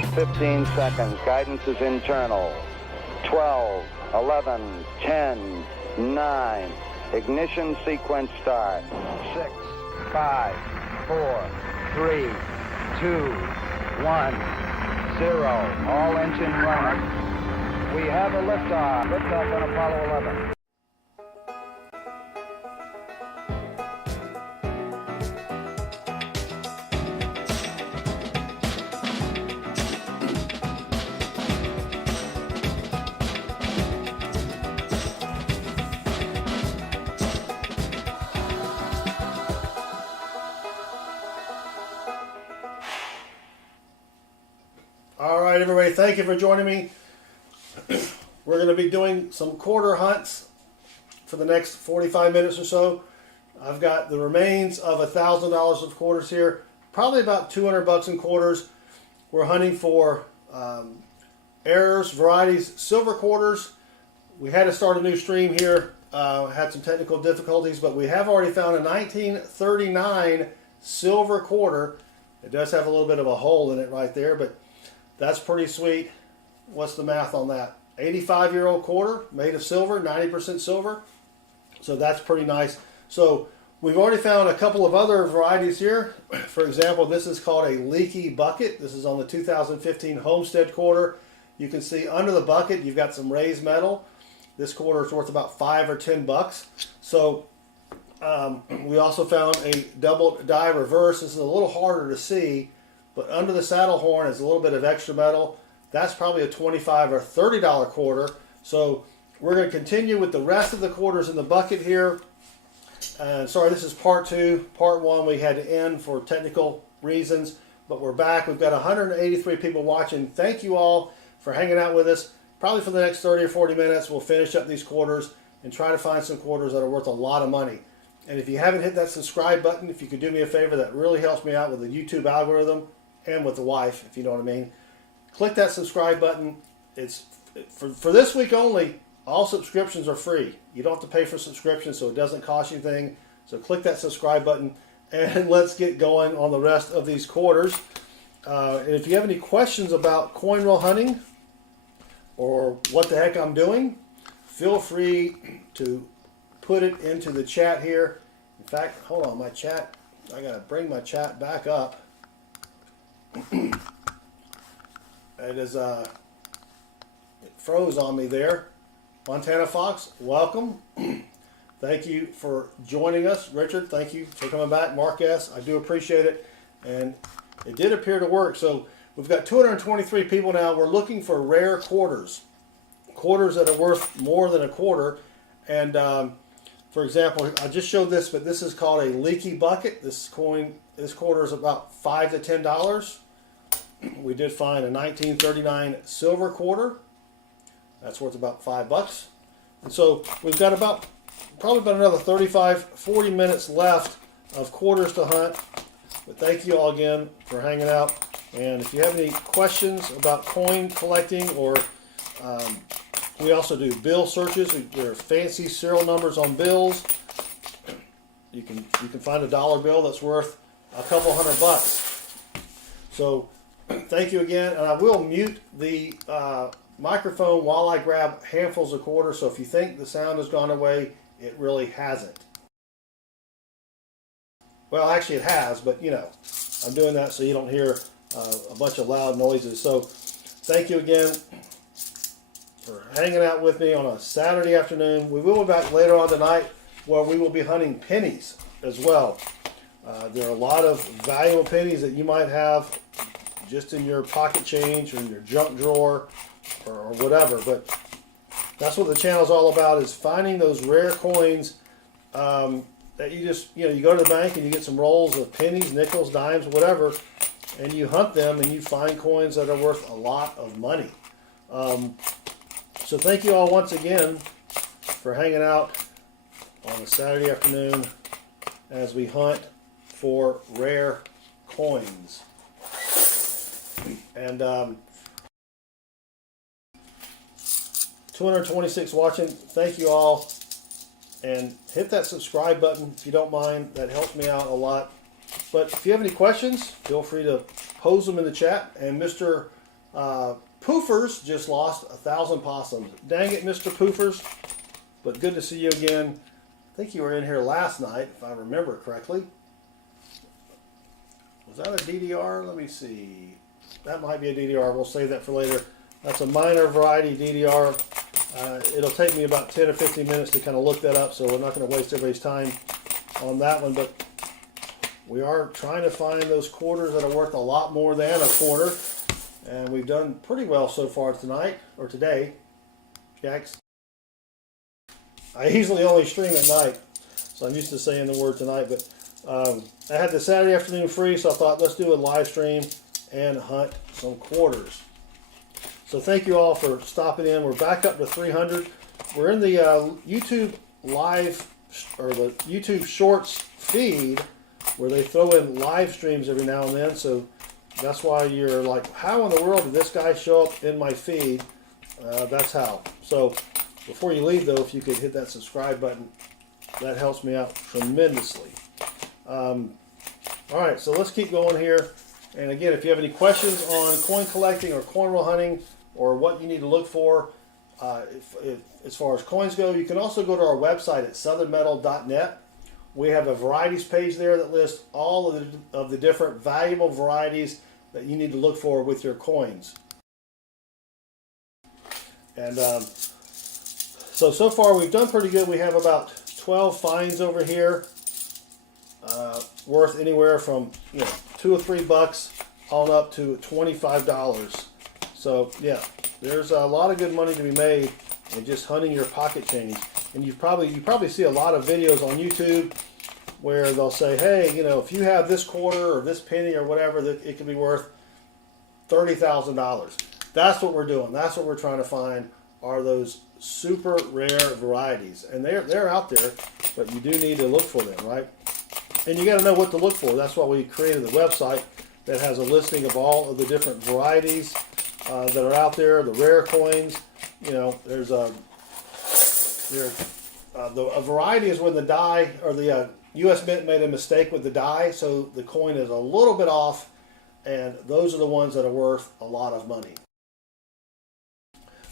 has 15 seconds. Guidance is internal. 12, 11, 10, 9. Ignition sequence start. 6, 5, 4, 3, 2, 1, 0. All engine running. We have a liftoff. Liftoff on Apollo 11. All right, everybody, thank you for joining me. We're going to be doing some quarter hunts for the next 45 minutes or so. I've got the remains of $1,000 of quarters here, probably about 200 bucks in quarters. We're hunting for adheres, varieties, silver quarters. We had to start a new stream here, had some technical difficulties, but we have already found a 1939 silver quarter. It does have a little bit of a hole in it right there, but that's pretty sweet. What's the math on that? 85-year-old quarter made of silver, 90% silver. So that's pretty nice. So we've already found a couple of other varieties here. For example, this is called a leaky bucket. This is on the 2015 Homestead quarter. You can see under the bucket you've got some raised metal. This quarter is worth about 5 or 10 bucks. So we also found a double die reverse. This is a little harder to see, but under the saddle horn is a little bit of extra metal. That's probably a $25 or $30 quarter. So we're going to continue with the rest of the quarters in the bucket here. Sorry, this is part 2. Part 1 we had to end for technical reasons, but we're back. We've got 183 people watching. Thank you all for hanging out with us. Probably for the next 30 or 40 minutes, we'll finish up these quarters and try to find some quarters that are worth a lot of money. And if you haven't hit that subscribe button, if you could do me a favor, that really helps me out with the YouTube algorithm and with the wife, if you know what I mean. Click that subscribe button. It's for this week only. All subscriptions are free. You don't have to pay for subscriptions, so it doesn't cost you anything. So click that subscribe button, and let's get going on the rest of these quarters. And if you have any questions about coin roll hunting or what the heck I'm doing, feel free to put it into the chat here. In fact, hold on, my chat. I gotta bring my chat back up. It is it froze on me there. Montana Fox, welcome. Thank you for joining us. Richard, thank you for coming back. Mark S., I do appreciate it. And it did appear to work. So we've got 223 people now. We're looking for rare quarters. Quarters that are worth more than a quarter. And for example, I just showed this, but this is called a leaky bucket. This quarter is about $5 to $10. We did find a 1939 silver quarter. That's worth about 5 bucks. And so we've got probably about another 35, 40 minutes left of quarters to hunt. But thank you all again for hanging out. And if you have any questions about coin collecting, or we also do bill searches. There are fancy serial numbers on bills. You can find a dollar bill that's worth a couple $100. So thank you again, and I will mute the microphone while I grab handfuls of quarters, so if you think the sound has gone away, it really hasn't. Well, actually it has, but you know, I'm doing that so you don't hear a bunch of loud noises. So thank you again for hanging out with me on a Saturday afternoon. We will be back later on tonight where we will be hunting pennies as well. There are a lot of valuable pennies that you might have just in your pocket change or in your junk drawer or whatever, but that's what the channel is all about, is finding those rare coins that you just, you go to the bank and you get some rolls of pennies, nickels, dimes, whatever, and you hunt them and you find coins that are worth a lot of money. So thank you all once again for hanging out on a Saturday afternoon as we hunt for rare coins. And 226 watching. Thank you all. And hit that subscribe button if you don't mind. That helps me out a lot. But if you have any questions, feel free to pose them in the chat. And Mr. Poofers just lost 1,000 possums. Dang it, Mr. Poofers. But good to see you again. I think you were in here last night, if I remember correctly. Was that a DDR? Let me see. That might be a DDR. We'll save that for later. That's a minor variety DDR. It'll take me about 10 or 15 minutes to kind of look that up, so we're not going to waste everybody's time on that one. But we are trying to find those quarters that are worth a lot more than a quarter. And we've done pretty well so far tonight, or today. Jax. I usually only stream at night, so I'm used to saying the word tonight. But I had the Saturday afternoon free, so I thought let's do a live stream and hunt some quarters. So thank you all for stopping in. We're back up to 300. We're in the YouTube live, or the YouTube Shorts feed, where they throw in live streams every now and then. So that's why you're like, how in the world did this guy show up in my feed? That's how. So before you leave, though, if you could hit that subscribe button, that helps me out tremendously. All right, so let's keep going here. And again, if you have any questions on coin collecting or coin roll hunting, or what you need to look for as far as coins go, you can also go to our website at southernmetal.net. We have a varieties page there that lists all of the different valuable varieties that you need to look for with your coins. And so far we've done pretty good. We have about 12 finds over here, worth anywhere from $2 or $3 on up to $25. So yeah, there's a lot of good money to be made in just hunting your pocket change. And you probably see a lot of videos on YouTube where they'll say, hey, if you have this quarter or this penny or whatever, that it could be worth $30,000. That's what we're doing. That's what we're trying to find, are those super rare varieties. And they're out there, but you do need to look for them, right? And you got to know what to look for. That's why we created the website that has a listing of all of the different varieties that are out there, the rare coins. There's a variety is when the die, or the U.S. Mint made a mistake with the die, so the coin is a little bit off, and those are the ones that are worth a lot of money.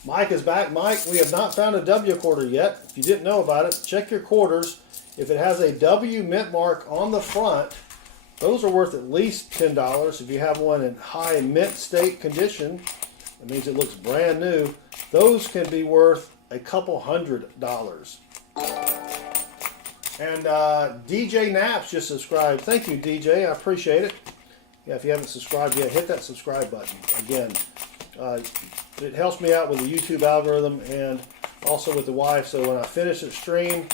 Mike is back. Mike, we have not found a W quarter yet. If you didn't know about it, check your quarters. If it has a W mint mark on the front, those are worth at least $10. If you have one in high mint state condition, that means it looks brand new, those can be worth a couple $100. And DJ Naps just subscribed. Thank you, DJ. I appreciate it. Yeah, if you haven't subscribed yet, hit that subscribe button. Again, it helps me out with the YouTube algorithm and also with the wife. So when I finish the stream,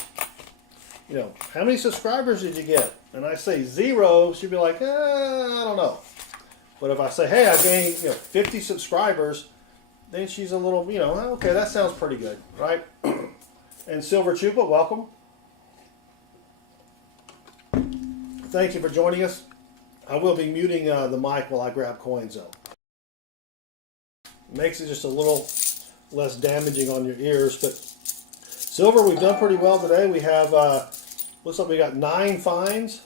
how many subscribers did you get? And I say 0, she'd be like, I don't know. But if I say, hey, I gained 50 subscribers, then she's a little, okay, that sounds pretty good, right? And Silver Chupa, welcome. Thank you for joining us. I will be muting the mic while I grab coins, though. Makes it just a little less damaging on your ears. But silver, we've done pretty well today. We have, looks like we got 9 finds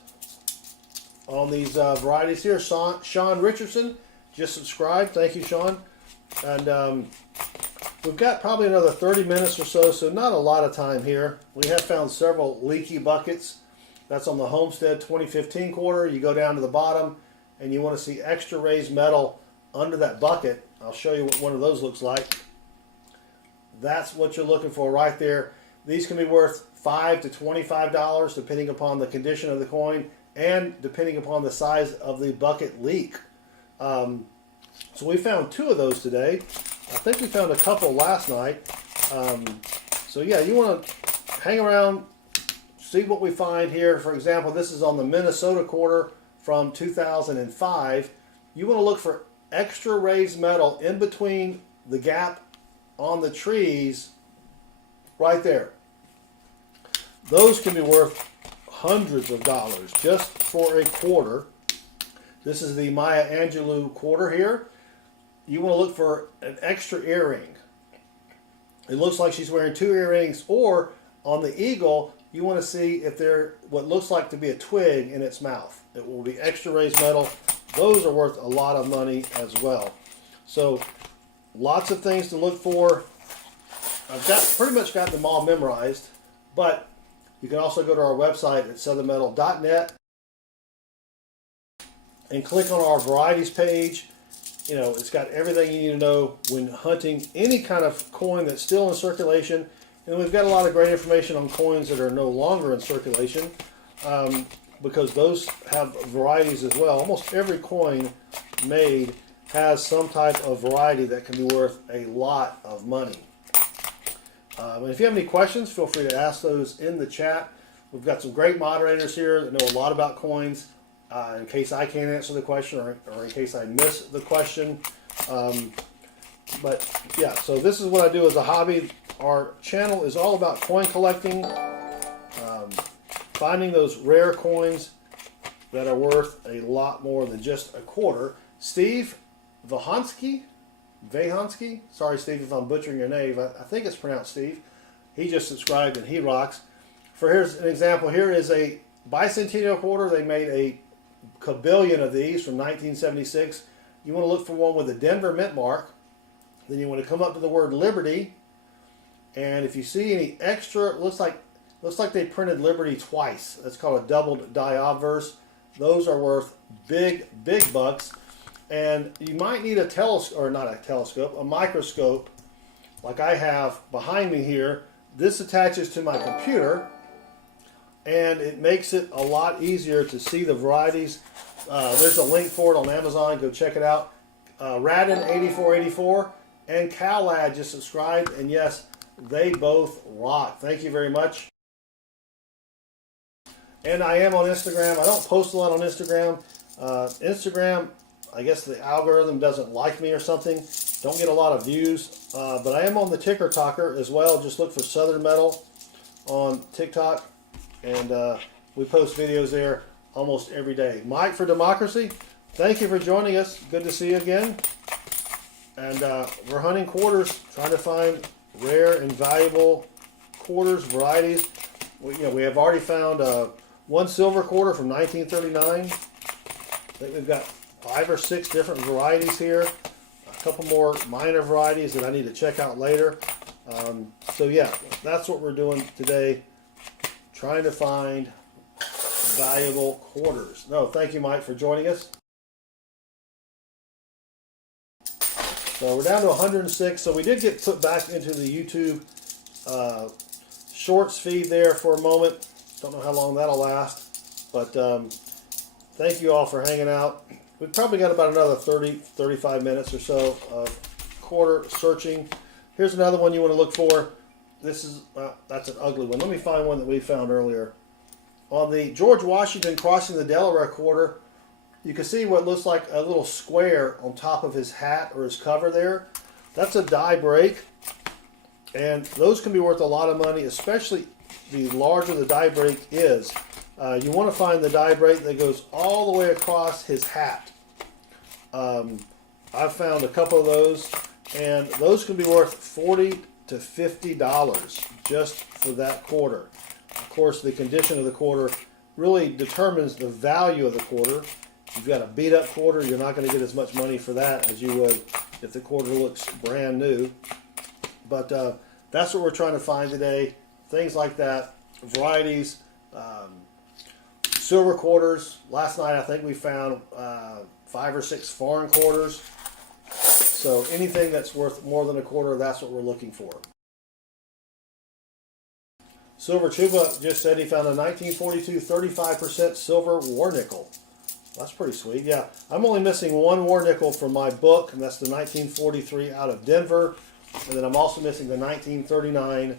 on these varieties here. Sean Richardson just subscribed. Thank you, Sean. And we've got probably another 30 minutes or so not a lot of time here. We have found several leaky buckets. That's on the Homestead 2015 quarter. You go down to the bottom and you want to see extra raised metal under that bucket. I'll show you what one of those looks like. That's what you're looking for right there. These can be worth $5 to $25 depending upon the condition of the coin and depending upon the size of the bucket leak. So we found 2 of those today. I think we found a couple last night. So yeah, you want to hang around, see what we find here. For example, this is on the Minnesota quarter from 2005. You want to look for extra raised metal in between the gap on the trees right there. Those can be worth hundreds of dollars just for a quarter. This is the Maya Angelou quarter here. You want to look for an extra earring. It looks like she's wearing 2 earrings, or on the eagle, you want to see if they're what looks like to be a twig in its mouth. It will be extra raised metal. Those are worth a lot of money as well. So lots of things to look for. I've pretty much got them all memorized, but you can also go to our website at southernmetal.net and click on our varieties page. You know, it's got everything you need to know when hunting any kind of coin that's still in circulation. And we've got a lot of great information on coins that are no longer in circulation, because those have varieties as well. Almost every coin made has some type of variety that can be worth a lot of money. And if you have any questions, feel free to ask those in the chat. We've got some great moderators here that know a lot about coins, in case I can't answer the question, or in case I miss the question. But yeah, so this is what I do as a hobby. Our channel is all about coin collecting, finding those rare coins that are worth a lot more than just a quarter. Steve Vahansky, sorry Steve if I'm butchering your name, I think it's pronounced Steve. He just subscribed and he rocks. Here's an example. Here is a bicentennial quarter. They made a kabillion of these from 1976. You want to look for one with a Denver mint mark. Then you want to come up to the word Liberty, and if you see any extra, looks like they printed Liberty twice. That's called a doubled die obverse. Those are worth big bucks. And you might need a telescope, or not a telescope, a microscope, like I have behind me here. This attaches to my computer, and it makes it a lot easier to see the varieties. There's a link for it on Amazon. Go check it out. Radin8484 and CalLad just subscribed, and yes, they both rock. Thank you very much. And I am on Instagram. I don't post a lot on Instagram. Instagram, I guess the algorithm doesn't like me or something. Don't get a lot of views. But I am on the Ticker Talker as well. Just look for Southern Metal on TikTok. And we post videos there almost every day. Mike for Democracy, thank you for joining us. Good to see you again. And we're hunting quarters, trying to find rare and valuable quarters, varieties. We have already found one silver quarter from 1939. I think we've got 5 or 6 different varieties here. A couple more minor varieties that I need to check out later. So yeah, that's what we're doing today, trying to find valuable quarters. No, thank you, Mike, for joining us. So we're down to 106. So we did get put back into the YouTube Shorts feed there for a moment. Don't know how long that'll last, but thank you all for hanging out. We've probably got about another 35 minutes or so of quarter searching. Here's another one you want to look for. This is, that's an ugly one. Let me find one that we found earlier. On the George Washington crossing the Delaware quarter, you can see what looks like a little square on top of his hat or his cover there. That's a die break, and those can be worth a lot of money, especially the larger the die break is. You want to find the die break that goes all the way across his hat. I've found a couple of those, and those can be worth $40 to $50 just for that quarter. Of course, the condition of the quarter really determines the value of the quarter. If you've got a beat up quarter, you're not going to get as much money for that as you would if the quarter looks brand new. But that's what we're trying to find today. Things like that, varieties, silver quarters. Last night I think we found 5 or 6 foreign quarters. So anything that's worth more than a quarter, that's what we're looking for. Silver Chuba just said he found a 1942 35% silver war nickel. That's pretty sweet. Yeah, I'm only missing one war nickel from my book, and that's the 1943 out of Denver. And then I'm also missing the 1939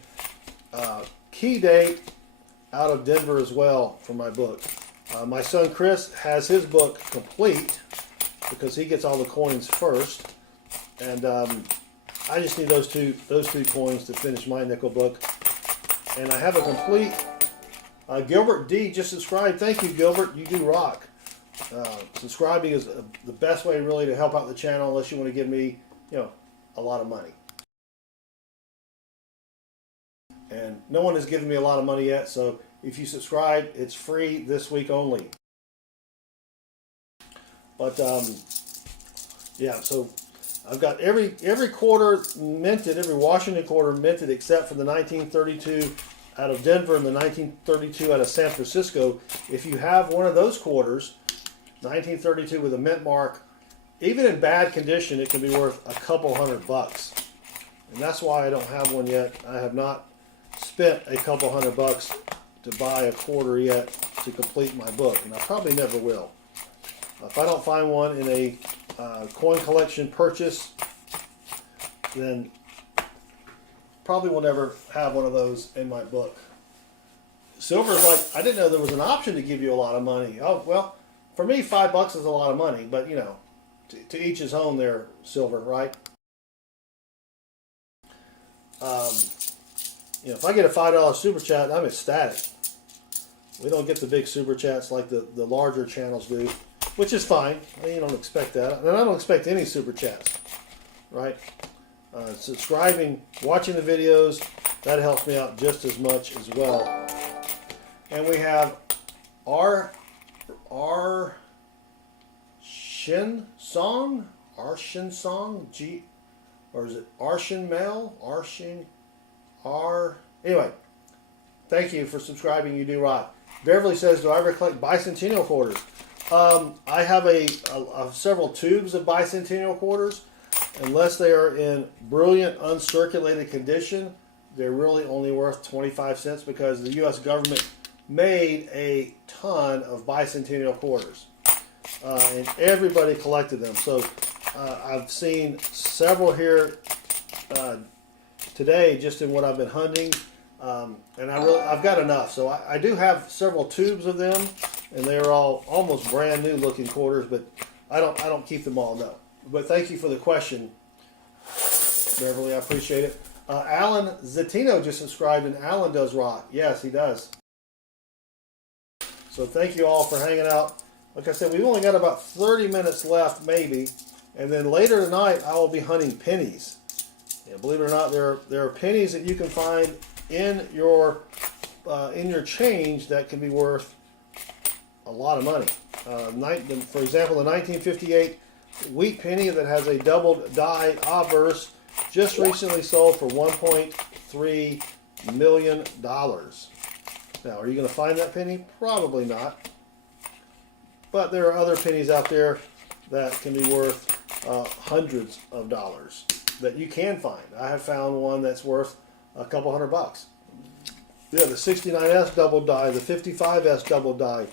key date out of Denver as well from my book. My son Chris has his book complete because he gets all the coins first. And I just need those two coins to finish my nickel book. And I have a complete. Gilbert D just subscribed. Thank you, Gilbert. You do rock. Subscribing is the best way really to help out the channel, unless you want to give me, a lot of money. And no one has given me a lot of money yet, so if you subscribe, it's free this week only. But yeah, so I've got every quarter minted, every Washington quarter minted except for the 1932 out of Denver and the 1932 out of San Francisco. If you have one of those quarters, 1932 with a mint mark, even in bad condition, it can be worth a couple $100. And that's why I don't have one yet. I have not spent a couple $100 to buy a quarter yet to complete my book, and I probably never will. If I don't find one in a coin collection purchase, then probably will never have one of those in my book. Silver's like, I didn't know there was an option to give you a lot of money. Oh, well, for me, $5 is a lot of money, but you know, to each his own there, Silver, right? You know, if I get a $5 super chat, I'm ecstatic. We don't get the big super chats like the larger channels do, which is fine. You don't expect that. And I don't expect any super chats, right? Subscribing, watching the videos, that helps me out just as much as well. And we have Arshin Song, G, or is it Arshin Mel? Anyway, thank you for subscribing. You do right. Beverly says, do I ever collect bicentennial quarters? I have several tubes of bicentennial quarters. Unless they are in brilliant uncirculated condition, they're really only worth 25 cents because the U.S. government made a ton of bicentennial quarters. And everybody collected them. So I've seen several here today just in what I've been hunting. And I've got enough. So I do have several tubes of them, and they are all almost brand new looking quarters, but I don't keep them all, no. But thank you for the question, Beverly. I appreciate it. Alan Zettino just subscribed, and Alan does rock. Yes, he does. So thank you all for hanging out. Like I said, we've only got about 30 minutes left, maybe. And then later tonight, I will be hunting pennies. Yeah, believe it or not, there are pennies that you can find in your change that can be worth a lot of money. For example, the 1958 wheat penny that has a doubled die obverse just recently sold for $1.3 million. Now, are you going to find that penny? Probably not. But there are other pennies out there that can be worth hundreds of dollars that you can find. I have found one that's worth a couple $100. Yeah, the 69S double die, the 55S double die.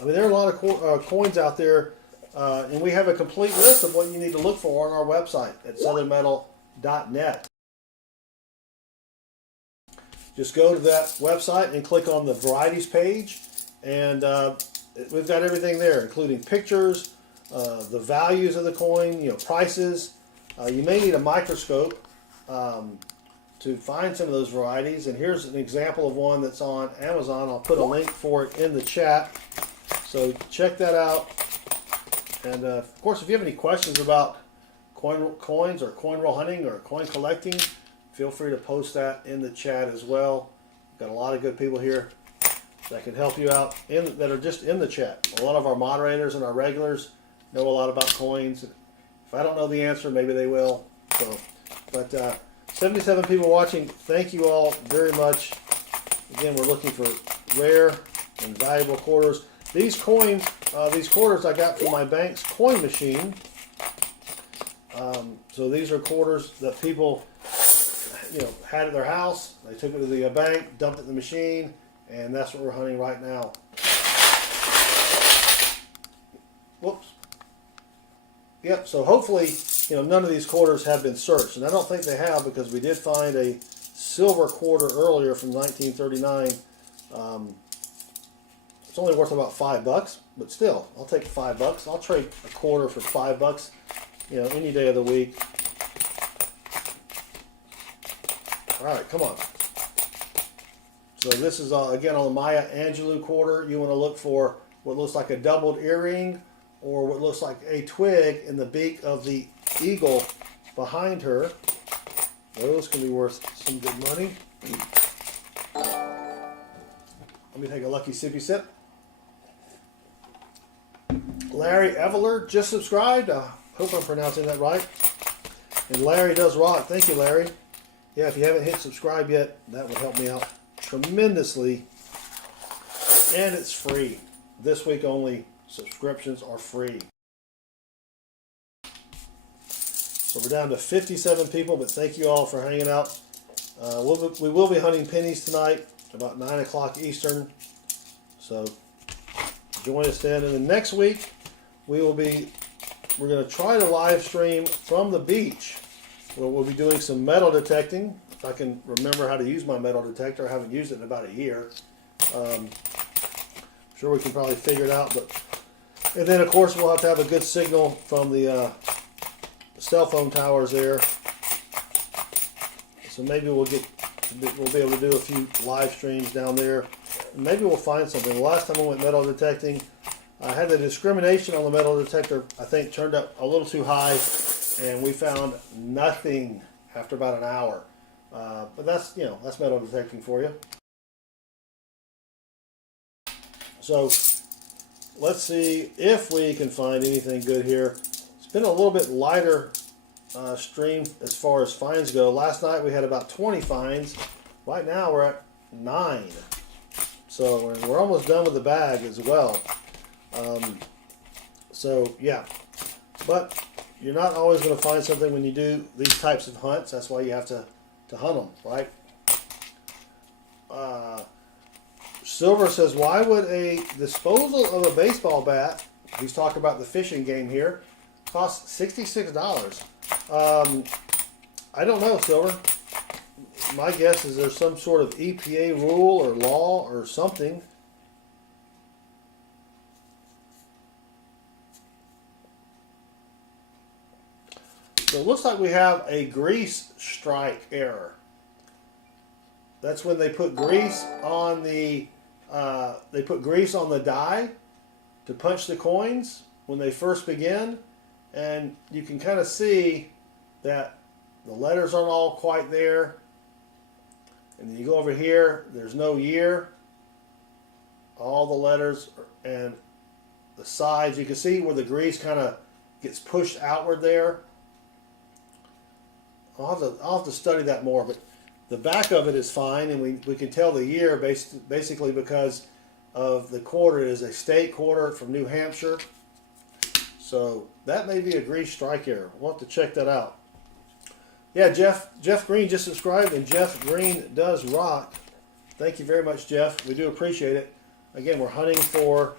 I mean, there are a lot of coins out there, and we have a complete list of what you need to look for on our website at southernmetal.net. Just go to that website and click on the varieties page, and we've got everything there, including pictures, the values of the coin, prices. You may need a microscope to find some of those varieties, and here's an example of one that's on Amazon. I'll put a link for it in the chat, so check that out. And of course, if you have any questions about coins or coin roll hunting or coin collecting, feel free to post that in the chat as well. Got a lot of good people here that can help you out that are just in the chat. A lot of our moderators and our regulars know a lot about coins. If I don't know the answer, maybe they will. So, but 77 people watching. Thank you all very much. Again, we're looking for rare and valuable quarters. These coins, these quarters I got from my bank's coin machine. So these are quarters that people, had at their house. They took it to the bank, dumped it in the machine, and that's what we're hunting right now. Whoops. Yep, so hopefully, none of these quarters have been searched. And I don't think they have, because we did find a silver quarter earlier from 1939. It's only worth about $5, but still, I'll take $5. I'll trade a quarter for $5, any day of the week. All right, come on. So this is, again, on the Maya Angelou quarter. You want to look for what looks like a doubled earring, or what looks like a twig in the beak of the eagle behind her. Those can be worth some good money. Let me take a lucky sippy sip. Larry Eveler just subscribed. Hope I'm pronouncing that right. And Larry does rock. Thank you, Larry. Yeah, if you haven't hit subscribe yet, that would help me out tremendously. And it's free. This week only, subscriptions are free. So we're down to 57 people, but thank you all for hanging out. We will be hunting pennies tonight, about 9 o'clock Eastern. So join us then. And then next week, we're going to try to live stream from the beach. We'll be doing some metal detecting. If I can remember how to use my metal detector. I haven't used it in about a year. I'm sure we can probably figure it out. And then, of course, we'll have a good signal from the cell phone towers there. So maybe we'll be able to do a few live streams down there. And maybe we'll find something. The last time I went metal detecting, I had the discrimination on the metal detector, I think, turned up a little too high, and we found nothing after about an hour. But that's metal detecting for you. So let's see if we can find anything good here. It's been a little bit lighter stream as far as finds go. Last night we had about 20 finds. Right now we're at 9. So we're almost done with the bag as well. So yeah, but you're not always going to find something when you do these types of hunts. That's why you have to hunt them, right? Silver says, why would a disposal of a baseball bat, he's talking about the fishing game here, cost $66? I don't know, Silver. My guess is there's some sort of EPA rule or law or something. So it looks like we have a grease strike error. That's when they put grease on the die to punch the coins when they first begin, and you can kind of see that the letters aren't all quite there. And then you go over here, there's no year. All the letters and the sides, you can see where the grease kind of gets pushed outward there. I'll have to study that more, but the back of it is fine, and we can tell the year basically because of the quarter. It is a state quarter from New Hampshire. So that may be a grease strike error. We'll have to check that out. Yeah, Jeff Green just subscribed, and Jeff Green does rock. Thank you very much, Jeff. We do appreciate it. Again, we're hunting for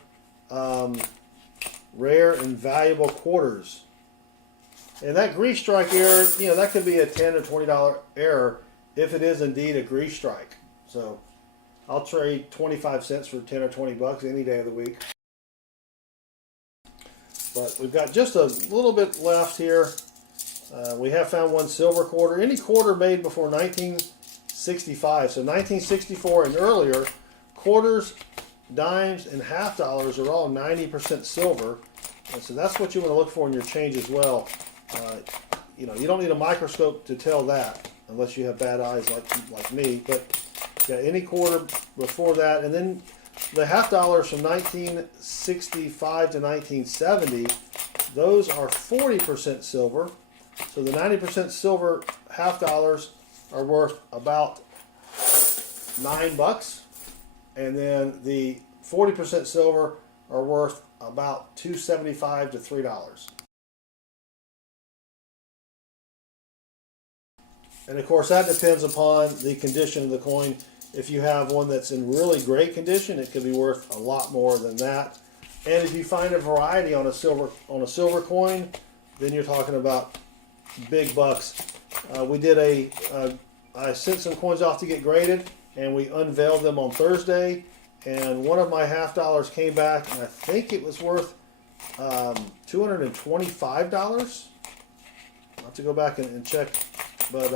rare and valuable quarters. And that grease strike error, that could be a $10 or $20 error if it is indeed a grease strike. So I'll trade 25 cents for 10 or 20 bucks any day of the week. But we've got just a little bit left here. We have found one silver quarter. Any quarter made before 1965. So 1964 and earlier, quarters, dimes, and half dollars are all 90% silver. And so that's what you want to look for in your change as well. You don't need a microscope to tell that unless you have bad eyes like me. But yeah, any quarter before that, and then the half dollars from 1965 to 1970, those are 40% silver. So the 90% silver half dollars are worth about $9, and then the 40% silver are worth about $2.75 to $3. And of course, that depends upon the condition of the coin. If you have one that's in really great condition, it could be worth a lot more than that. And if you find a variety on a silver coin, then you're talking about big bucks. I sent some coins off to get graded, and we unveiled them on Thursday. And one of my half dollars came back, and I think it was worth $225. I'll have to go back and check. But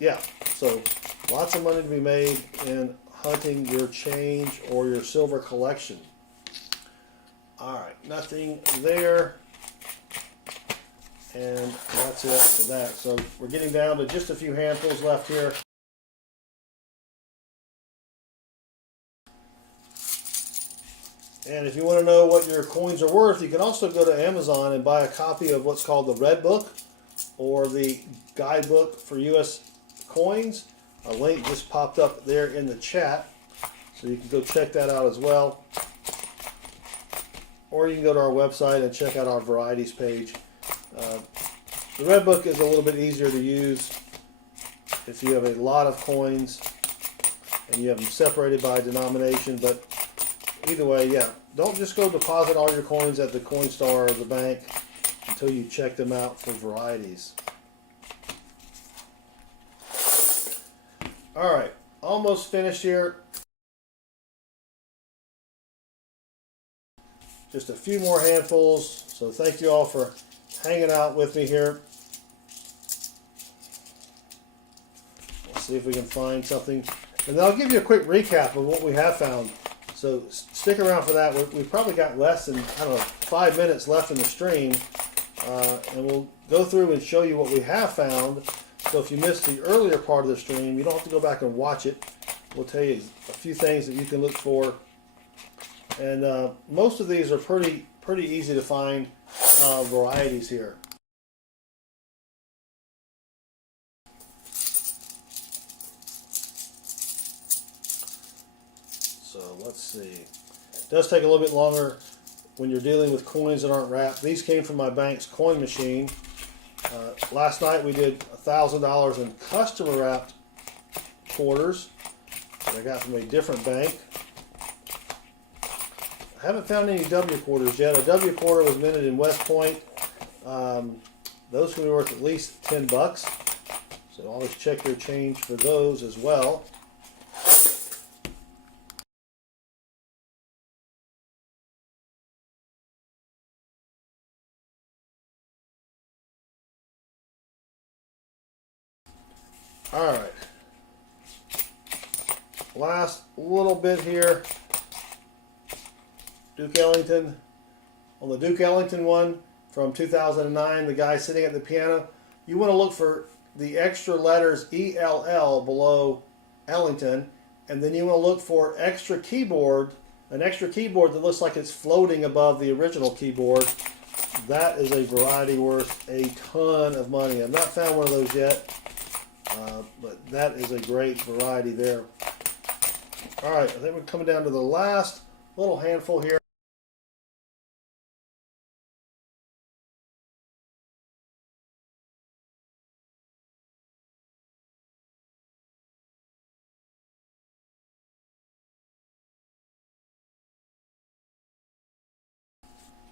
yeah, so lots of money to be made in hunting your change or your silver collection. All right, nothing there. And that's it for that. So we're getting down to just a few handfuls left here. And if you want to know what your coins are worth, you can also go to Amazon and buy a copy of what's called the Red Book or the Guidebook for U.S. coins. A link just popped up there in the chat, so you can go check that out as well. Or you can go to our website and check out our varieties page. The Red Book is a little bit easier to use if you have a lot of coins and you have them separated by denomination, but either way, yeah, don't just go deposit all your coins at the Coinstar or the bank until you check them out for varieties. All right, almost finished here. Just a few more handfuls, so thank you all for hanging out with me here. Let's see if we can find something. And I'll give you a quick recap of what we have found. So stick around for that. We've probably got less than, I don't know, 5 minutes left in the stream. And we'll go through and show you what we have found. So if you missed the earlier part of the stream, you don't have to go back and watch it. We'll tell you a few things that you can look for. And most of these are pretty easy to find varieties here. So let's see. It does take a little bit longer when you're dealing with coins that aren't wrapped. These came from my bank's coin machine. Last night we did $1,000 in customer wrapped quarters that I got from a different bank. I haven't found any W quarters yet. A W quarter was minted in West Point. Those can be worth at least 10 bucks. So always check your change for those as well. All right. Last little bit here. Duke Ellington. On the Duke Ellington one from 2009, the guy sitting at the piano, you want to look for the extra letters ELL below Ellington, and then you want to look for extra keyboard, an extra keyboard that looks like it's floating above the original keyboard. That is a variety worth a ton of money. I've not found one of those yet, but that is a great variety there. All right, I think we're coming down to the last little handful here.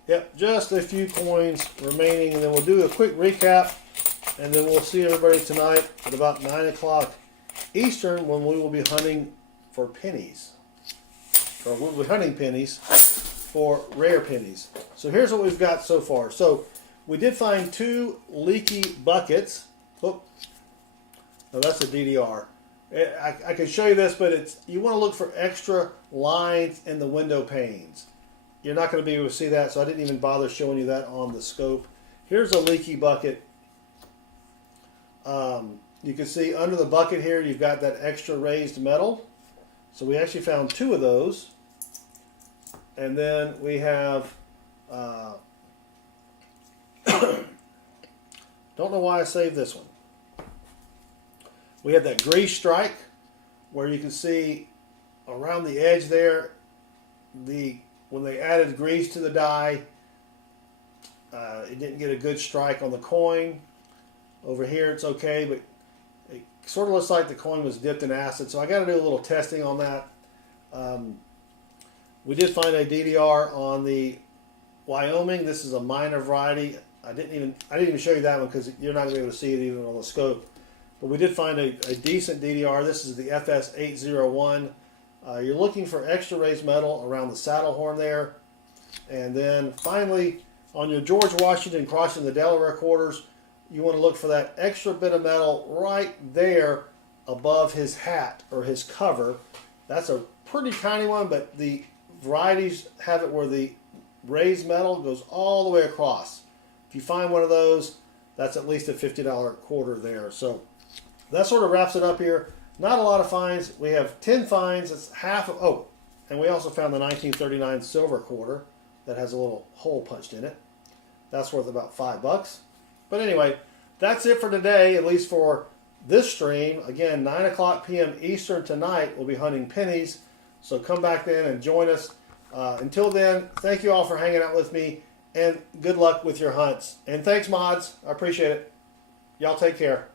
Yep, just a few coins remaining, and then we'll do a quick recap, and then we'll see everybody tonight at about 9 o'clock Eastern when we will be hunting for pennies. Or we'll be hunting pennies for rare pennies. So here's what we've got so far. So we did find 2 leaky buckets. Oh, no, that's a DDR. I can show you this, but you want to look for extra lines in the window panes. You're not going to be able to see that, so I didn't even bother showing you that on the scope. Here's a leaky bucket. You can see under the bucket here, you've got that extra raised metal. So we actually found 2 of those. And then we have, don't know why I saved this one. We had that grease strike where you can see around the edge there, when they added grease to the die, it didn't get a good strike on the coin. Over here it's okay, but it sort of looks like the coin was dipped in acid, so I got to do a little testing on that. We did find a DDR on the Wyoming. This is a minor variety. I didn't even show you that one because you're not going to be able to see it even on the scope. But we did find a decent DDR. This is the FS801. You're looking for extra raised metal around the saddle horn there. And then finally, on your George Washington crossing the Delaware quarters, you want to look for that extra bit of metal right there above his hat or his cover. That's a pretty tiny one, but the varieties have it where the raised metal goes all the way across. If you find one of those, that's at least a $50 quarter there. So that sort of wraps it up here. Not a lot of finds. We have 10 finds. It's half of, And we also found the 1939 silver quarter that has a little hole punched in it. That's worth about $5. But anyway, that's it for today, at least for this stream. Again, 9 o'clock p.m. Eastern tonight, we'll be hunting pennies. So come back then and join us. Until then, thank you all for hanging out with me, and good luck with your hunts. And thanks, mods. I appreciate it. Y'all take care.